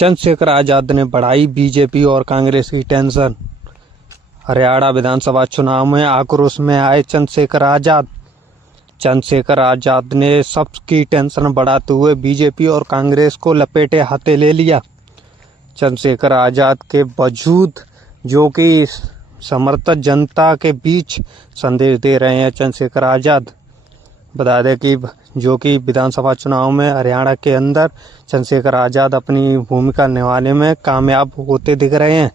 चंद्रशेखर आजाद ने बढ़ाई बीजेपी और कांग्रेस की टेंशन। हरियाणा विधानसभा चुनाव में आक्रोश में आए चंद्रशेखर आजाद। चंद्रशेखर आजाद ने सबकी टेंशन बढ़ाते हुए बीजेपी और कांग्रेस को लपेटे हाथे ले लिया। चंद्रशेखर आजाद के वजूद जो कि समर्थक जनता के बीच संदेश दे रहे हैं। चंद्रशेखर आजाद बता दें कि जो कि विधानसभा चुनाव में हरियाणा के अंदर चंद्रशेखर आजाद अपनी भूमिका निभाने में कामयाब होते दिख रहे हैं,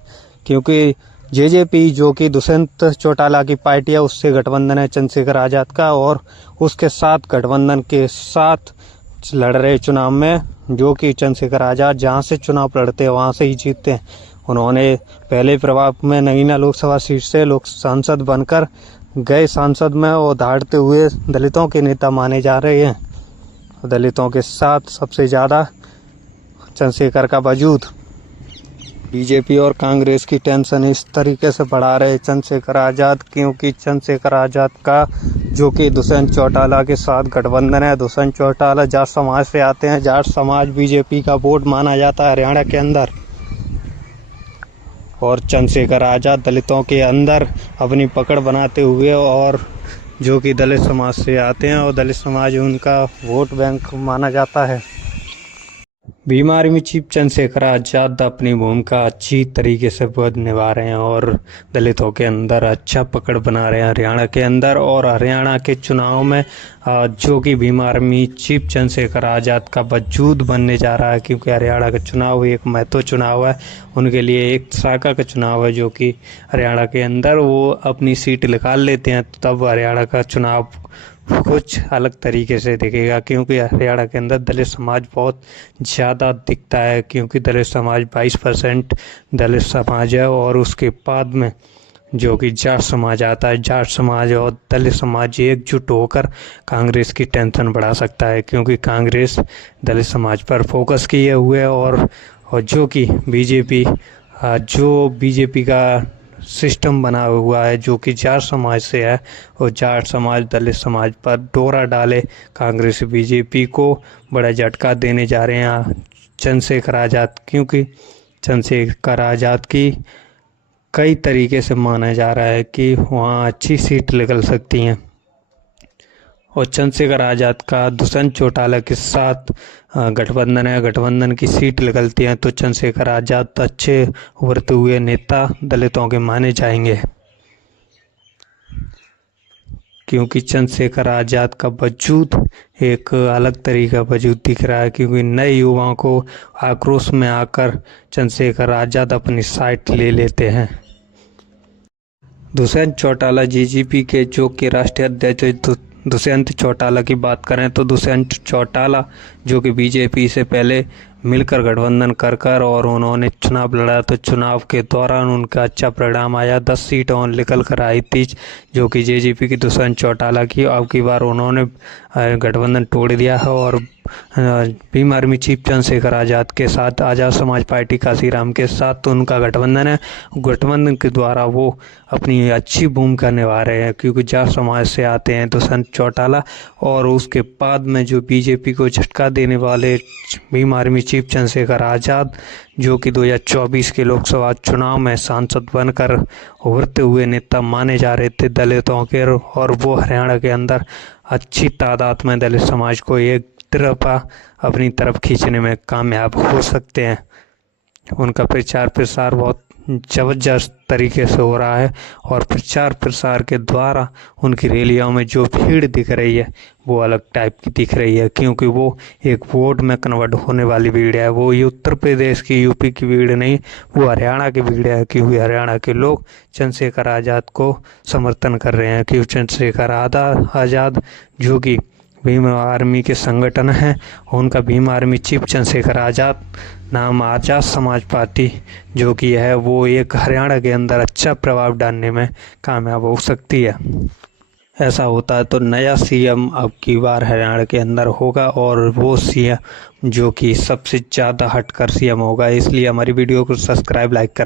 क्योंकि जेजेपी जो कि दुष्यंत चौटाला की पार्टी है उससे गठबंधन है चंद्रशेखर आजाद का, और उसके साथ गठबंधन के साथ लड़ रहे चुनाव में जो कि चंद्रशेखर आजाद जहां से चुनाव लड़ते हैं वहां से ही जीतते हैं। उन्होंने पहले प्रभाव में नगीना लोकसभा सीट से लोक सांसद बनकर गए सांसद में और दहाड़ते हुए दलितों के नेता माने जा रहे हैं। दलितों के साथ सबसे ज़्यादा चंद्रशेखर का वजूद। बीजेपी और कांग्रेस की टेंशन इस तरीके से बढ़ा रहे चंद्रशेखर आजाद, क्योंकि चंद्रशेखर आजाद का जो कि दुष्यंत चौटाला के साथ गठबंधन है। दुष्यंत चौटाला जाट समाज से आते हैं। जाट समाज बीजेपी का वोट माना जाता है हरियाणा के अंदर, और चंद्रशेखर आजाद दलितों के अंदर अपनी पकड़ बनाते हुए और जो कि दलित समाज से आते हैं और दलित समाज उनका वोट बैंक माना जाता है। भीम आर्मी चीफ चंद्रशेखर आजाद अपनी भूमिका अच्छी तरीके से निभा रहे हैं और दलितों के अंदर अच्छा पकड़ बना रहे हैं हरियाणा के अंदर। और हरियाणा के चुनाव में जो कि भीम आर्मी चीफ चंद्रशेखर आजाद का वजूद बनने जा रहा है, क्योंकि हरियाणा का चुनाव एक महत्व चुनाव है उनके लिए, एक शाखा का चुनाव है जो कि हरियाणा के अंदर वो अपनी सीट निकाल लेते हैं, तब हरियाणा का चुनाव कुछ अलग तरीके से दिखेगा। क्योंकि हरियाणा के अंदर दलित समाज बहुत ज़्यादा दिखता है, क्योंकि दलित समाज 22% दलित समाज है, और उसके बाद में जो कि जाट समाज आता है। जाट समाज और दलित समाज एकजुट होकर कांग्रेस की टेंशन बढ़ा सकता है, क्योंकि कांग्रेस दलित समाज पर फोकस किए हुए है और जो कि बीजेपी का सिस्टम बना हुआ है जो कि जाट समाज से है, और जाट समाज दलित समाज पर डोरा डाले कांग्रेस बीजेपी को बड़ा झटका देने जा रहे हैं चंद्रशेखर आजाद, क्योंकि चंद्रशेखर आजाद की कई तरीके से माना जा रहा है कि वहाँ अच्छी सीट निकल सकती हैं। और चंद्रशेखर आजाद का दुष्यंत चौटाला के साथ गठबंधन है, गठबंधन की सीट निकलती है तो चंद्रशेखर आजाद अच्छे उभरते हुए नेता दलितों के माने जाएंगे, क्योंकि चंद्रशेखर आजाद का वजूद एक अलग तरीका वजूद दिख रहा है। क्योंकि नए युवाओं को आक्रोश में आकर चंद्रशेखर आजाद अपनी साइड ले लेते हैं। दुष्यंत चौटाला जेजेपी के जो कि राष्ट्रीय अध्यक्ष दुष्यंत चौटाला की बात करें तो दुष्यंत चौटाला जो कि बीजेपी से पहले मिलकर गठबंधन कर और उन्होंने चुनाव लड़ा, तो चुनाव के दौरान उनका अच्छा परिणाम आया। 10 सीटें निकल कर आई थी जो कि जेजेपी की दुष्यंत चौटाला की। अब की बार उन्होंने गठबंधन तोड़ दिया है और भीम आर्मी चीफ चंद्रशेखर आजाद के साथ आजाद समाज पार्टी काशीराम के साथ उनका गठबंधन है। गठबंधन के द्वारा वो अपनी अच्छी भूमिका निभा रहे हैं, क्योंकि जाट समाज से आते हैं दुष्यंत चौटाला, और उसके बाद में जो बीजेपी को झटका देने वाले भीम आर्मी चीफ चंद्रशेखर आजाद जो कि 2024 के लोकसभा चुनाव में सांसद बनकर उभरते हुए नेता माने जा रहे थे दलितों के, और वो हरियाणा के अंदर अच्छी तादाद में दलित समाज को एक तरफा अपनी तरफ खींचने में कामयाब हो सकते हैं। उनका प्रचार प्रसार बहुत ज़बरदस्त तरीके से हो रहा है, और प्रचार प्रसार के द्वारा उनकी रैलियों में जो भीड़ दिख रही है वो अलग टाइप की दिख रही है, क्योंकि वो एक वोट में कन्वर्ट होने वाली भीड़ है। वो ये उत्तर प्रदेश की यूपी की भीड़ नहीं, वो हरियाणा की भीड़ है, क्योंकि हरियाणा के लोग चंद्रशेखर आज़ाद को समर्थन कर रहे हैं। क्योंकि चंद्रशेखर आज़ाद जो कि भीम आर्मी के संगठन है, उनका भीम आर्मी चीफ चंद्रशेखर आजाद नाम आजाद समाज पार्टी जो कि है वो एक हरियाणा के अंदर अच्छा प्रभाव डालने में कामयाब हो सकती है। ऐसा होता है तो नया सीएम अब की बार हरियाणा के अंदर होगा, और वो सीएम जो कि सबसे ज़्यादा हटकर सीएम होगा। इसलिए हमारी वीडियो को सब्सक्राइब लाइक करें।